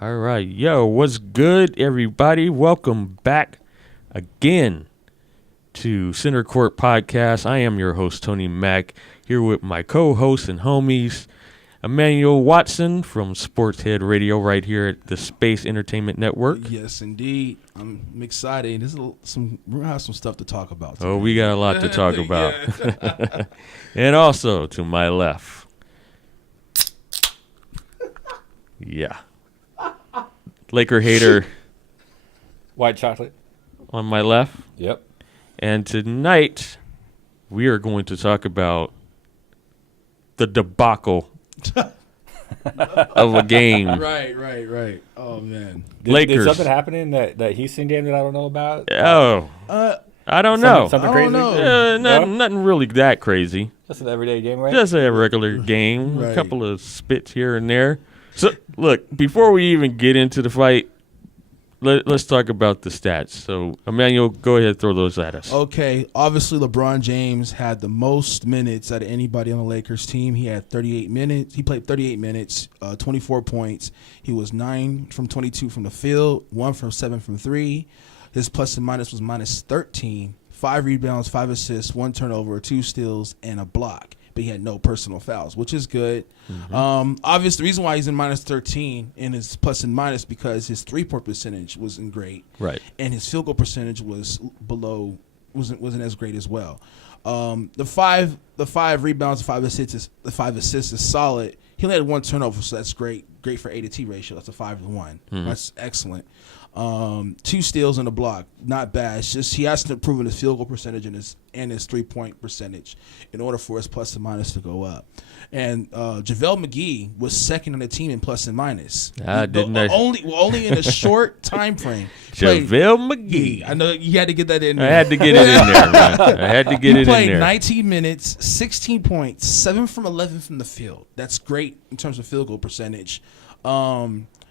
All right. Yo, what's good, everybody? Welcome back again to Center Court Podcast. I am your host, Tonee Mac, here with my co-hosts and homies, Emmanuel Watson from sportsheadradio right here at the Space Entertainment Network. Yes, indeed. I'm excited. We're going to have some stuff to talk about today. Oh, we got a lot to talk about. And also, to my left. Yeah. Laker hater White chocolate. on my left. Yep. And tonight, we are going to talk about the debacle of a game. Right. Oh, man. Lakers. Did something happen in that Houston game that I don't know about? Oh, I don't know. Something I crazy? don't know. Nothing really that crazy. Just an everyday game, right? Just a regular game. Right. A couple of spits here and there. So, look, before we even get into the fight, let's talk about the stats. So, Emmanuel, go ahead and throw those at us. Okay, obviously LeBron James had the most minutes out of anybody on the Lakers team. He had 38 minutes. He played 38 minutes, 24 points. He was 9 from 22 from the field, 1 from 7 from 3. His plus and minus was minus 13, 5 rebounds, 5 assists, 1 turnover, 2 steals, and a block. But he had no personal fouls, which is good. Mm-hmm. Obviously, the reason why he's in minus 13 in his plus and minus because his 3-point percentage wasn't great, Right. and his field goal percentage was wasn't as great as well. The five rebounds, 5 assists is solid. He only had 1 turnover, so that's great for A to T ratio. That's a 5-1. Mm-hmm. That's excellent. 2 steals and a block, not bad. It's just he has to improve in his field goal percentage and his 3-point percentage in order for his plus and minus to go up. And JaVale McGee was second on the team in plus and minus. Only in a short time frame. JaVale McGee. I know you had to get that in there. I had to get it in there, man. I had to get it in there. He played 19 minutes, 16 points, 7 from 11 from the field. That's great in terms of field goal percentage.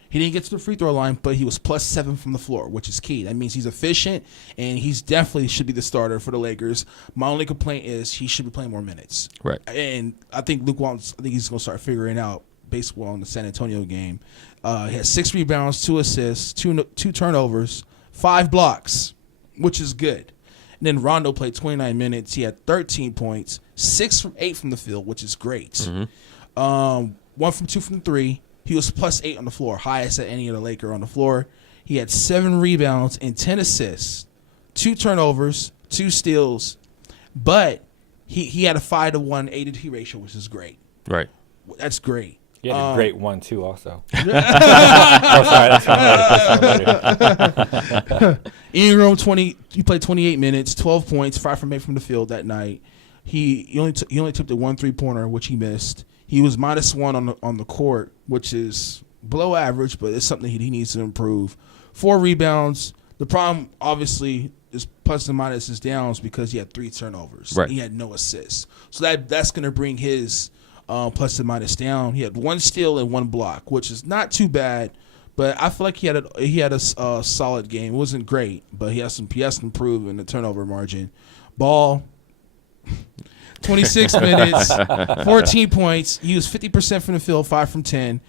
He didn't get to the free throw line, but he was plus 7 from the floor, which is key. That means he's efficient, and he's definitely should be the starter for the Lakers. My only complaint is he should be playing more minutes. Right. And I think Luke Walton, he's going to start figuring out baseball in the San Antonio game. He had 6 rebounds, 2 assists, 2 turnovers, 5 blocks, which is good. And then Rondo played 29 minutes. He had 13 points, 6 from 8 from the field, which is great. Mm-hmm. 1 from 2 from 3. He was plus 8 on the floor, highest at any other Laker on the floor. He had 7 rebounds and 10 assists, 2 turnovers, 2 steals, but he had a 5-to-1 A to T ratio, which is great. Right. That's great. He had a great one, too, also. Ingram, he played 28 minutes, 12 points, 5 from 8 from the field that night. He only took the 1 3-pointer, which he missed. He was minus 1 on the court, which is below average, but it's something he needs to improve. 4 rebounds. The problem, obviously, is plus and minus his downs because he had 3 turnovers. Right. He had no assists. So that's going to bring his plus and minus down. He had 1 steal and 1 block, which is not too bad, but I feel like he had a solid game. It wasn't great, but he has to improve in the turnover margin. Ball. 26 minutes, 14 points. He was 50% from the field, 5 from 10.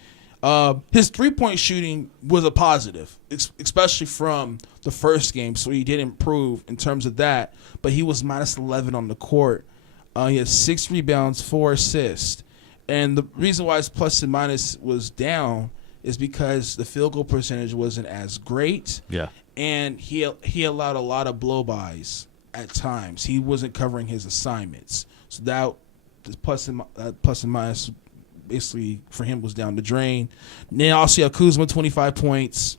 His 3-point shooting was a positive, especially from the first game, so he did improve in terms of that. But he was minus 11 on the court. He had 6 rebounds, 4 assists. And the reason why his plus and minus was down is because the field goal percentage wasn't as great. Yeah. And he allowed a lot of blow-bys at times. He wasn't covering his assignments. So that the plus and minus basically for him was down the drain. And then also you have Kuzma, 25 points.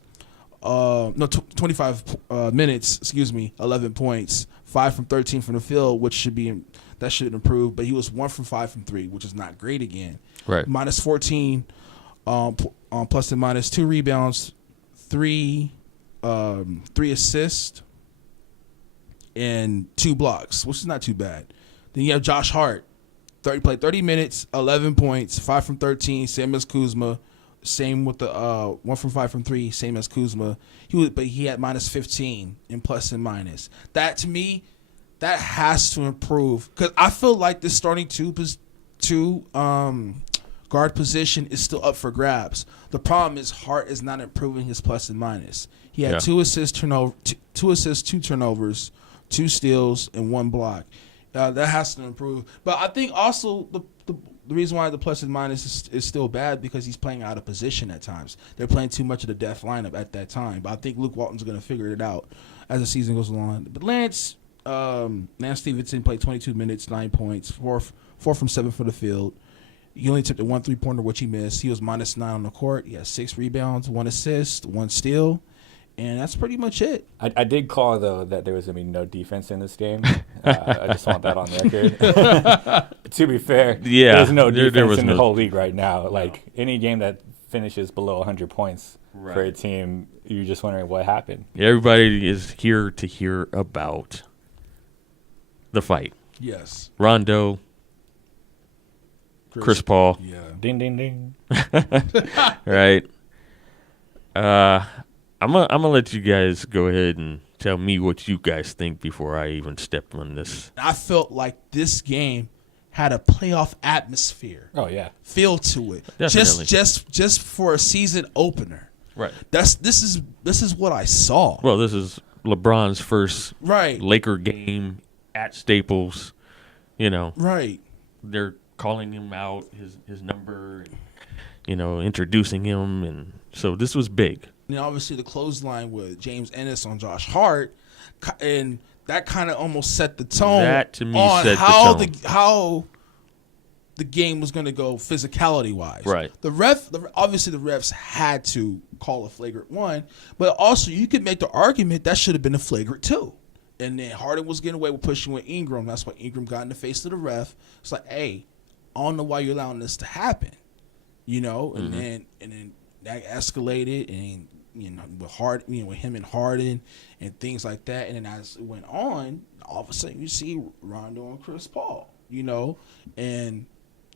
25 minutes, 11 points. 5 from 13 from the field, which should improve. But he was 1 from 5 from 3, which is not great again. Right. Minus 14 on plus and minus, 2 rebounds, 3 assists, and 2 blocks, which is not too bad. Then you have Josh Hart, played 30 minutes, 11 points, 5 from 13, same as Kuzma. Same with the 1 from 5 from 3, same as Kuzma. But he had minus 15 in plus and minus. That to me, that has to improve because I feel like this starting two Guard position is still up for grabs. The problem is Hart is not improving his plus and minus. He had 2 assists, 2 turnovers, 2 steals, and 1 block. That has to improve. But I think also the reason why the plus and minus is still bad because he's playing out of position at times. They're playing too much of the death lineup at that time. But I think Luke Walton's going to figure it out as the season goes along. But Lance Stevenson played 22 minutes, 9 points, 4 from 7 for the field. He only took the 1 3-pointer, which he missed. He was -9 on the court. He had 6 rebounds, 1 assist, 1 steal. And that's pretty much it. I did call, though, that there was going to be no defense in this game. I just want that on record. To be fair, there's no defense in the whole league right now. Like, any game that finishes below 100 points for a team, you're just wondering what happened. Everybody is here to hear about the fight. Yes. Rondo, Chris Paul. Yeah. Ding, ding, ding. Right. I'm gonna let you guys go ahead and tell me what you guys think before I even step on this. I felt like this game had a playoff atmosphere. Oh yeah, feel to it. Definitely. Just for a season opener. Right. This is what I saw. Well, this is LeBron's first right Laker game at Staples. You know. Right. They're calling him out, his number, and, introducing him, and so this was big. And obviously the clothesline with James Ennis on Josh Hart, and that kind of almost set the tone. That to me on set how the tone. How the game was going to go physicality wise. Right. Obviously the refs had to call a flagrant 1, but also you could make the argument that should have been a flagrant 2. And then Harden was getting away with pushing with Ingram. That's why Ingram got in the face of the ref. It's like, hey, I don't know why you're allowing this to happen, And then that escalated, and with him and Harden and things like that. And then as it went on, all of a sudden you see Rondo and Chris Paul, And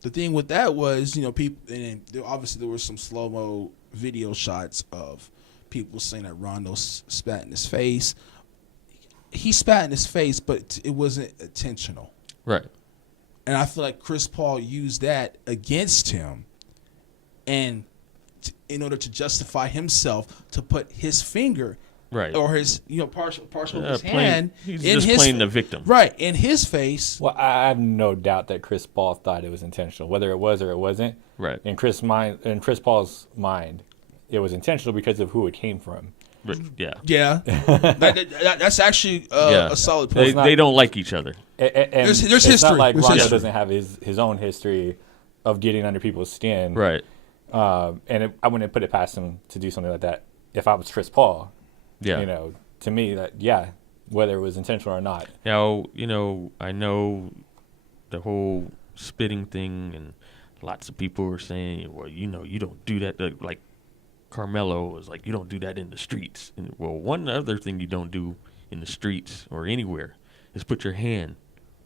the thing with that was, people, and then obviously there were some slow-mo video shots of people saying that Rondo spat in his face. He spat in his face, but it wasn't intentional. Right. And I feel like Chris Paul used that against him, and in order to justify himself, to put his finger, right, or his partial of his hand, he's in just his playing the victim, right, in his face. Well, I have no doubt that Chris Paul thought it was intentional, whether it was or it wasn't. Right. In Chris Paul's mind, it was intentional because of who it came from. But, yeah. That's actually a solid point. They don't like each other. And there's it's history. not like There's Rondo history. doesn't have his own history of getting under people's skin. Right. And I wouldn't put it past him to do something like that if I was Chris Paul. Yeah. To me, whether it was intentional or not. Now, I know the whole spitting thing, and lots of people were saying, well, you don't do that. Like Carmelo was like, you don't do that in the streets. And, well, one other thing you don't do in the streets or anywhere is put your hand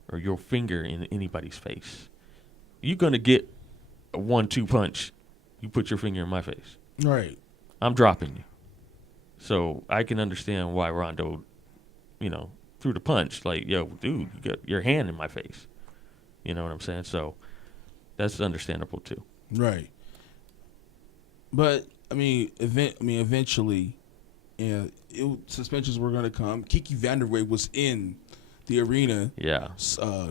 or your finger in anybody's face. You're going to get a 1-2 punch. You put your finger in my face. Right. I'm dropping you. So I can understand why Rondo, threw the punch. Like, yo, dude, you got your hand in my face. You know what I'm saying? So that's understandable too. Right. But eventually, suspensions were going to come. Kiki Vanderway was in the arena. Yeah.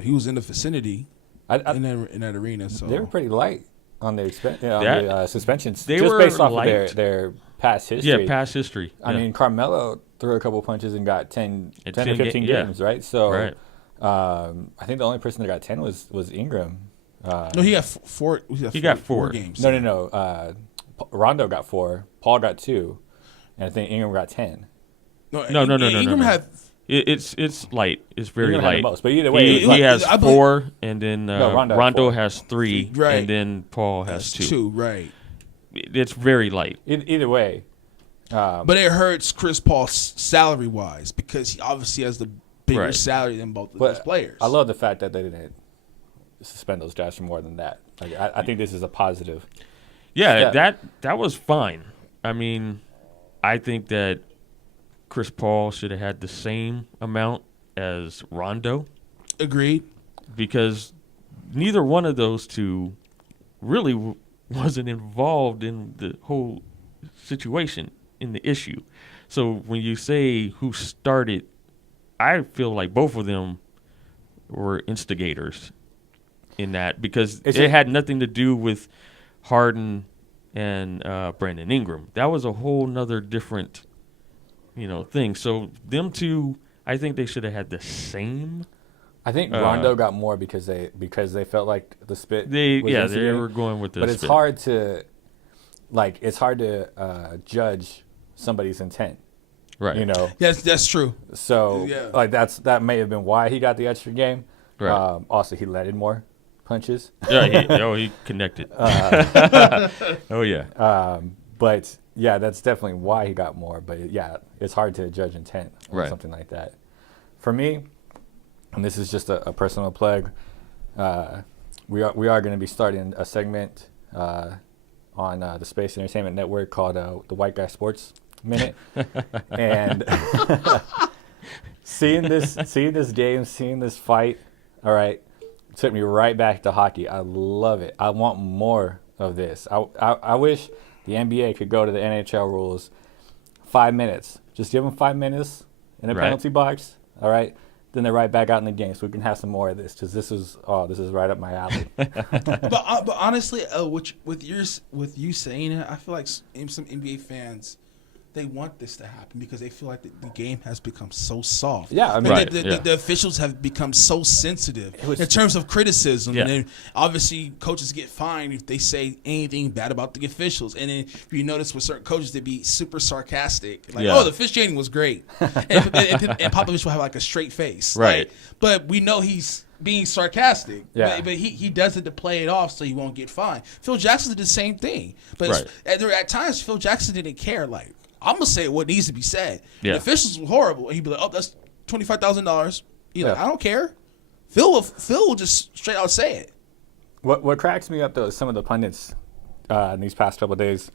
He was in the vicinity in that arena. So they were pretty light on their suspensions. They just were based off light. of their past history. Yeah, past history. I mean, Carmelo threw a couple punches and got 10 or 15 games, right? So right. I think the only person that got 10 was Ingram. No, he got four. He got four games. No. Rondo got 4. Paul got 2, and I think Ingram got 10. No. Ingram had. It's light. It's very Ingram had light. the most, but either way, he has 4, and then Rondo had 4. has 3, right. and then Paul has 2. 2, right. It's very light. Either way. But it hurts Chris Paul salary wise because he obviously has the bigger salary than both of those players. I love the fact that they didn't suspend those guys for more than that. Like, I think this is a positive. Yeah, that was fine. I mean, I think that Chris Paul should have had the same amount as Rondo. Agreed. Because neither one of those two really wasn't involved in the whole situation, in the issue. So when you say who started, I feel like both of them were instigators in that, because it had nothing to do with Harden and Brandon Ingram. That was a whole nother different, thing. So them two, I think they should have had the same. I think Rondo got more because they felt like the spit. They were going with the but spit. It's hard to judge somebody's intent. Right. Yes, that's true. So that may have been why he got the extra game. Right. Also, he landed more punches. Yeah, he connected. Oh yeah. But yeah, that's definitely why he got more. But yeah, it's hard to judge intent on something like that. For me, and this is just a personal plug, we are going to be starting a segment on the Space Entertainment Network called the White Guy Sports Minute, and seeing this game, seeing this fight, all right, took me right back to hockey. I love it. I want more of this. I wish the NBA could go to the NHL rules. 5 minutes. Just give them 5 minutes in a penalty box. All right. Then they're right back out in the game, so we can have some more of this. Because this is right up my alley. but honestly, with you saying it, I feel like some NBA fans, they want this to happen because they feel like the game has become so soft. Yeah, I mean, the officials have become so sensitive in terms of criticism. Yeah. And then obviously coaches get fined if they say anything bad about the officials. And then if you notice with certain coaches, they be super sarcastic. Like, the officiating was great. and Popovich will have like a straight face. Right. But we know he's being sarcastic. Yeah. But he does it to play it off so he won't get fined. Phil Jackson did the same thing. But at times, Phil Jackson didn't care. Like, I'm going to say what needs to be said. Yeah. The officials were horrible. And he'd be like, that's $25,000. He's like, I don't care. Phil will just straight out say it. What cracks me up, though, is some of the pundits in these past couple of days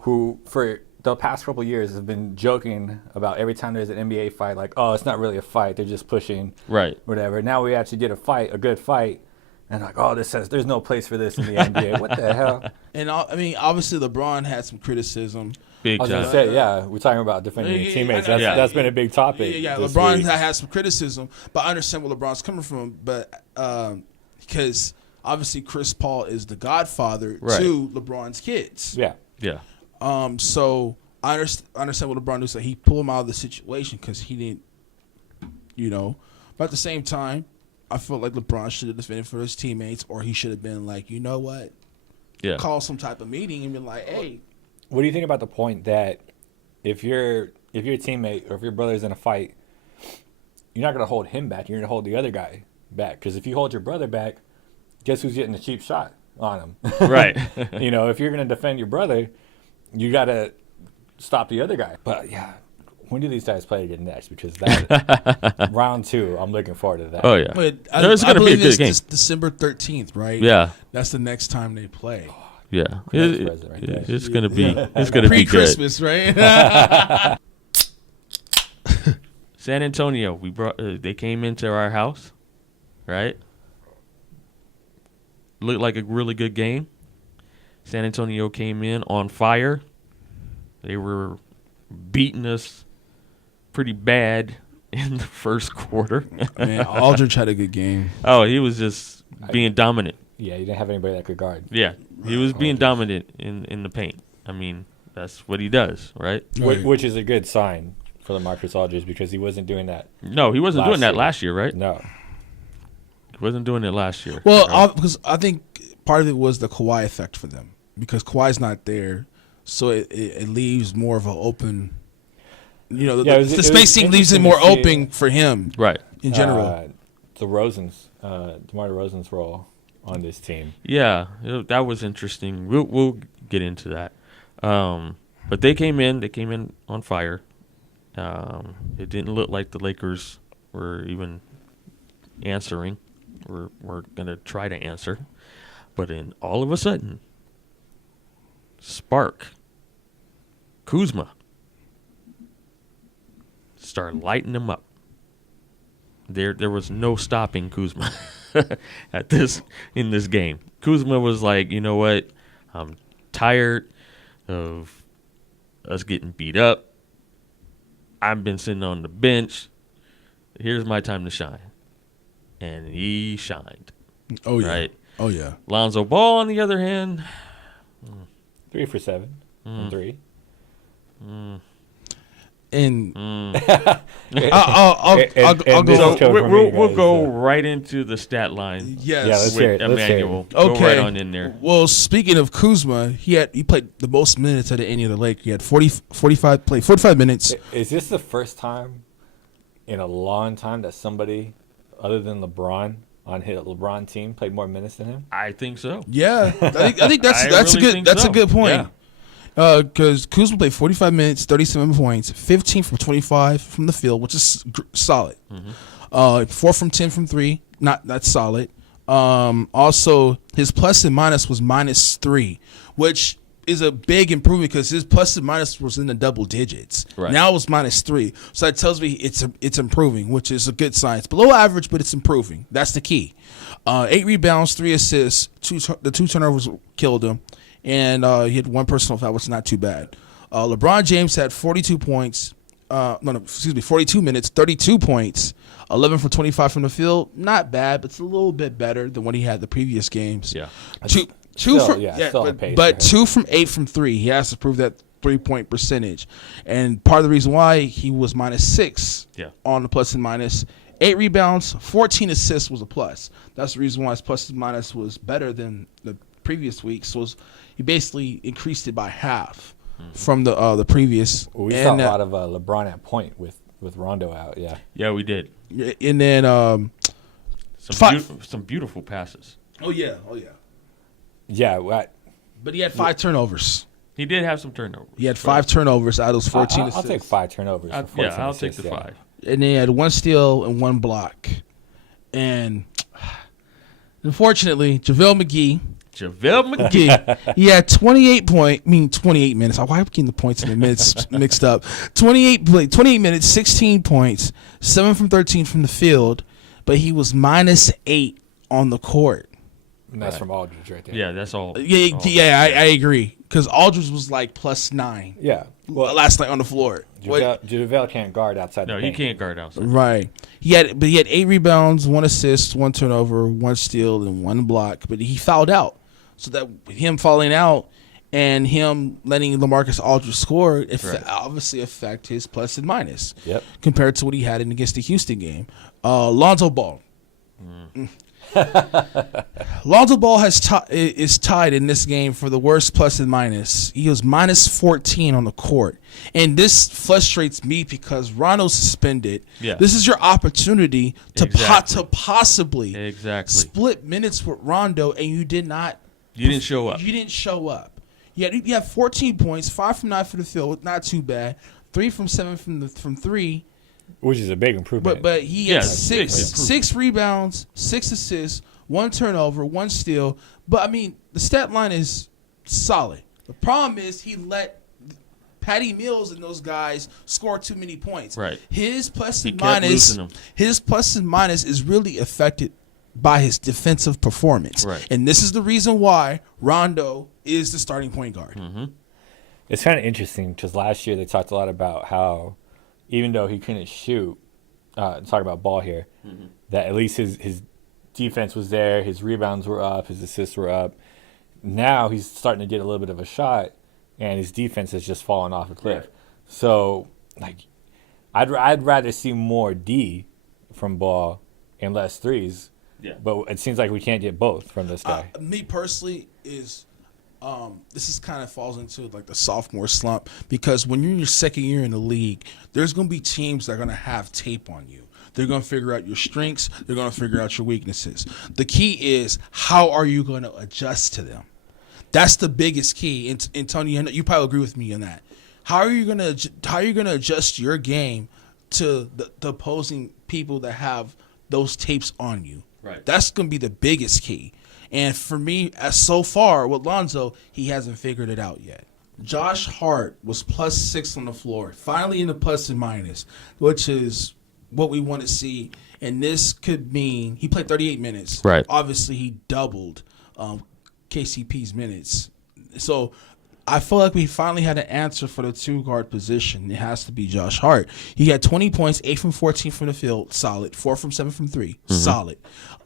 who, for the past couple of years, have been joking about every time there's an NBA fight, like, oh, it's not really a fight. They're just pushing. Right. Whatever. Now we actually get a good fight. And like, oh, this says there's no place for this in the NBA. What the hell? And I mean, obviously, LeBron had some criticism. Big I was time. going to say, we're talking about defending your teammates. That's been a big topic. Yeah, LeBron had some criticism, but I understand where LeBron's coming from. But because obviously Chris Paul is the godfather to LeBron's kids. Yeah. Yeah. So I understand what LeBron said. He pulled him out of the situation because he didn't, But at the same time, I felt like LeBron should have defended for his teammates, or he should have been like, you know what? Yeah. Call some type of meeting and be like, hey. What do you think about the point that if your teammate or if your brother's in a fight, you're not going to hold him back. You're going to hold the other guy back. Because if you hold your brother back, guess who's getting the cheap shot on him? Right. If you're going to defend your brother, you got to stop the other guy. But, yeah, when do these guys play again next? Because that round 2, I'm looking forward to that. Oh, yeah. There's going to be a good game. December 13th, right? Yeah. That's the next time they play. Yeah. It's going to be it's going to be good. Pre-Christmas, right? San Antonio, they came into our house, right? Looked like a really good game. San Antonio came in on fire. They were beating us pretty bad in the first quarter. Man, Aldridge had a good game. Oh, he was just being dominant. Yeah, you didn't have anybody that could guard. Yeah, he was being dominant in the paint. I mean, that's what he does, right? Which is a good sign for the Marcus Aldridge because he wasn't doing that. No, he wasn't doing that last year, right? No. He wasn't doing it last year. Well, because I think part of it was the Kawhi effect for them because Kawhi's not there, so it leaves more of an open. The spacing leaves it more open for him, right? In general, DeMar DeRozan's role on this team. Yeah, that was interesting. We'll get into that. But they came in on fire. It didn't look like the Lakers were even answering. We're going to try to answer. But then all of a sudden, Kuzma started lighting them up. There was no stopping Kuzma in this game. Kuzma was like, you know what? I'm tired of us getting beat up. I've been sitting on the bench. Here's my time to shine. And he shined. Oh, yeah. Right? Oh, yeah. Lonzo Ball, on the other hand. 3 for 7 and 3. And I'll go. We'll go right into the stat line. Yes. Yeah, let's hear it. Emmanuel. Okay. Go right on in there. Well, speaking of Kuzma, he played the most minutes out of any of the Lakers. He had 45 minutes. Is this the first time in a long time that somebody other than LeBron on his LeBron team played more minutes than him? I think so. Yeah, I think that's a good point. Yeah. Because Kuzma played 45 minutes, 37 points, 15 from 25 from the field, which is solid. 4 from 10 from 3, that's solid. Also, his plus and minus was -3, which is a big improvement because his plus and minus was in the double digits. Right. Now it's -3, so that tells me it's improving, which is a good sign. It's below average, but it's improving. That's the key. 8 rebounds, 3 assists, the 2 turnovers killed him. And he had 1 personal foul, which is not too bad. LeBron James had 42 minutes, 32 points, 11 for 25 from the field. Not bad, but it's a little bit better than what he had the previous games. Yeah. Still on pace, but 2 from 8 from 3. He has to prove that 3-point percentage. And part of the reason why he was -6 on the plus and minus. 8 rebounds, 14 assists was a plus. That's the reason why his plus and minus was better than the previous weeks. So he basically increased it by half from the previous. Well, we saw a lot of LeBron at point with Rondo out. Yeah, we did. And then some beautiful passes. Oh yeah. But he had 5 turnovers. He did have some turnovers. He had 5 turnovers out of those 14 assists. I'll take 5 turnovers. I'll take the 5. And then he had 1 steal and 1 block. And unfortunately, JaVale McGee, he had 28 minutes. Why am I getting the points and the minutes mixed up? 28 minutes, 16 points, 7 from 13 from the field, but he was -8 on the court. And that's from Aldridge right there. Yeah, that's all. I agree. Because Aldridge was like +9. Yeah. Well, last night on the floor. JaVale can't guard outside the paint. No, he can't guard outside. Right. He had 8 rebounds, 1 assist, 1 turnover, 1 steal, and 1 block. But he fouled out. So that him falling out and him letting LaMarcus Aldridge score obviously affect his plus and minus compared to what he had against the Houston game. Lonzo Ball. Lonzo Ball is tied in this game for the worst plus and minus. He was -14 on the court. And this frustrates me because Rondo's suspended. Yeah. This is your opportunity to possibly split minutes with Rondo, and you did not. You didn't show up. You didn't show up. You had 14 points, 5 from 9 for the field, not too bad. 3 from 7 from 3. Which is a big improvement. But he had 6 rebounds, 6 assists, 1 turnover, 1 steal. But, I mean, the stat line is solid. The problem is he let Patty Mills and those guys score too many points. Right. His plus and minus is really affected by his defensive performance. Right. And this is the reason why Rondo is the starting point guard. Mm-hmm. It's kind of interesting because last year they talked a lot about how even though he couldn't shoot, talk about Ball here, that at least his defense was there, his rebounds were up, his assists were up. Now he's starting to get a little bit of a shot, and his defense has just fallen off a cliff. Right. So, I'd rather see more D from Ball and less threes. Yeah. But it seems like we can't get both from this guy. Me personally this is kind of falls into like the sophomore slump because when you're in your second year in the league, there's going to be teams that are going to have tape on you. They're going to figure out your strengths. They're going to figure out your weaknesses. The key is how are you going to adjust to them? That's the biggest key. And Tony, you probably agree with me on that. How are you going to adjust your game to the opposing people that have those tapes on you? Right. That's going to be the biggest key. And for me, so far with Lonzo, he hasn't figured it out yet. Josh Hart was +6 on the floor, finally in the plus and minus, which is what we want to see. And this could mean he played 38 minutes. Right. Obviously, he doubled KCP's minutes. So I feel like we finally had an answer for the 2-guard position. It has to be Josh Hart. He had 20 points, 8 from 14 from the field, solid. 4 from 7 from 3, solid.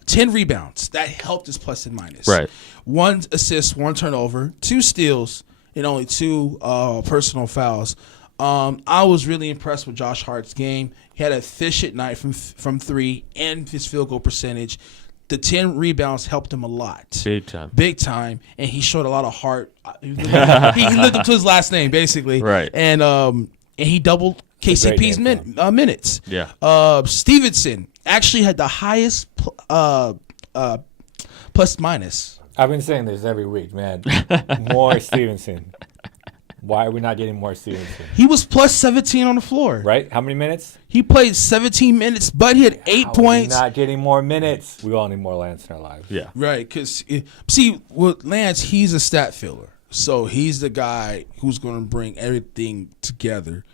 10 rebounds. That helped his plus and minus. Right. 1 assist, 1 turnover, 2 steals, and only 2 personal fouls. I was really impressed with Josh Hart's game. He had an efficient night from 3 and his field goal percentage. The 10 rebounds helped him a lot. Big time. And he showed a lot of heart. He lived up to his last name, basically. Right. And he doubled KCP's minutes. Yeah. Stevenson actually had the highest plus minus. I've been saying this every week, man. More Stevenson. Why are we not getting more Stevenson? He was plus 17 on the floor. Right? How many minutes? He played 17 minutes, but he had 8 points. Not getting more minutes. We all need more Lance in our lives. Yeah. Right. Because, with Lance, he's a stat filler. So he's the guy who's going to bring everything together.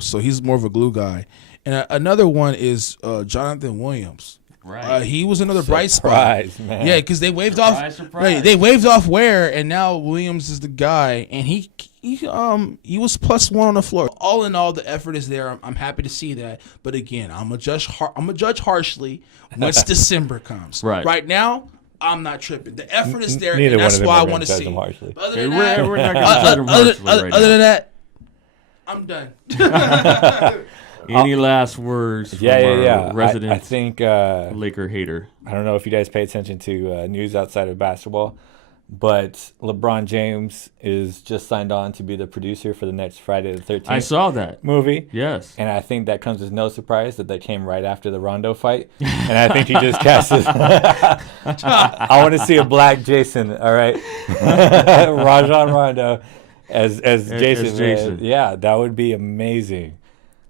So he's more of a glue guy. And another one is Jonathan Williams. Right. He was another bright spot. Man. Yeah, because they waved off. Right, they waved off Ware, and now Williams is the guy, and he was plus 1 on the floor. All in all, the effort is there. I'm happy to see that. But again, I'm a judge harshly once December comes. Right. Right now, I'm not tripping. The effort is there, and that's why I want to see. Other than that, we're not going to judge him harshly other than that, I'm done. Any last words from our resident I think Laker hater? I don't know if you guys pay attention to news outside of basketball, but LeBron James is just signed on to be the producer for the next Friday the 13th. I saw that movie. Yes. And I think that comes as no surprise that came right after the Rondo fight. And I think he just casted. I want to see a black Jason, all right? Rajon Rondo as Jason. Yeah, that would be amazing.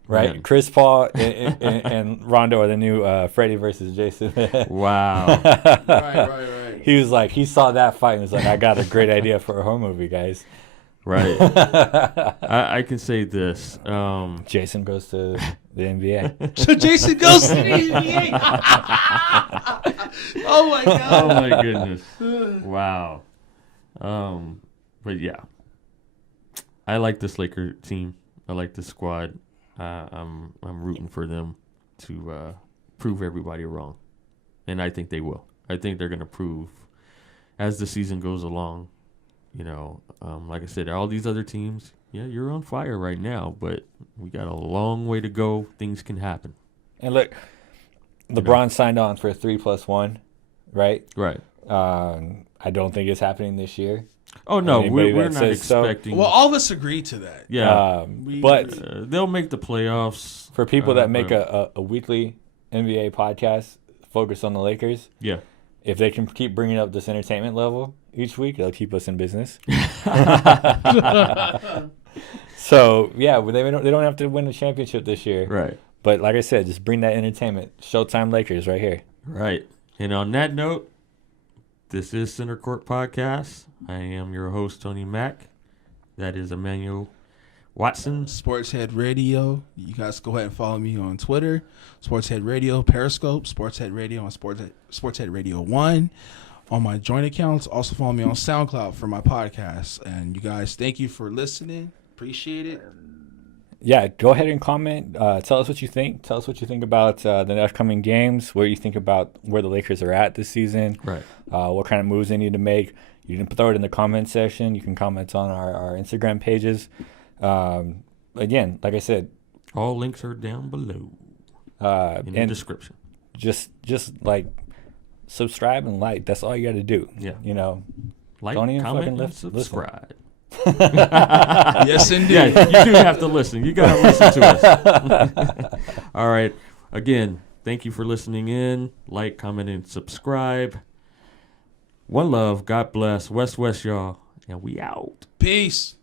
Right, man. Chris Paul and Rondo are the new Freddie versus Jason. Wow. Right. He was like, he saw that fight and was like, I got a great idea for a horror movie, guys. Right. I can say this. Jason goes to the NBA. So Jason goes to the NBA. Oh my God. Oh my goodness. Wow. But yeah, I like this Laker team. I like this squad. I'm rooting for them to prove everybody wrong, and I think they will. I think they're going to prove as the season goes along. Like I said, all these other teams, you're on fire right now, but we got a long way to go. Things can happen. And look, LeBron signed on for a 3+1, right? Right. I don't think it's happening this year. Oh, no, we're not expecting. So. Well, all of us agree to that. Yeah. But they'll make the playoffs. For people that make a weekly NBA podcast focused on the Lakers, if they can keep bringing up this entertainment level each week, they'll keep us in business. So, they don't have to win the championship this year. Right. But like I said, just bring that entertainment. Showtime Lakers right here. Right. And on that note, this is Center Court Podcast. I am your host, Tonee Mac. That is Emmanuel Watson. Sportshead Radio. You guys go ahead and follow me on Twitter. Sportshead Radio, Periscope, Sportshead Radio, on Sportshead Radio 1. On my joint accounts, also follow me on SoundCloud for my podcast. And you guys, thank you for listening. Appreciate it. Yeah, go ahead and comment. Tell us what you think. Tell us what you think about the upcoming games, what you think about where the Lakers are at this season. Right. What kind of moves they need to make. You can throw it in the comment section. You can comment on our Instagram pages. Again, like I said, all links are down below in the description. Just like subscribe and like. That's all you got to do. Yeah. Like, comment, and subscribe. Yes, indeed. Yeah, you do have to listen. You got to listen to us. All right. Again, thank you for listening in. Like, comment, and subscribe. One love. God bless. West, y'all. And we out. Peace.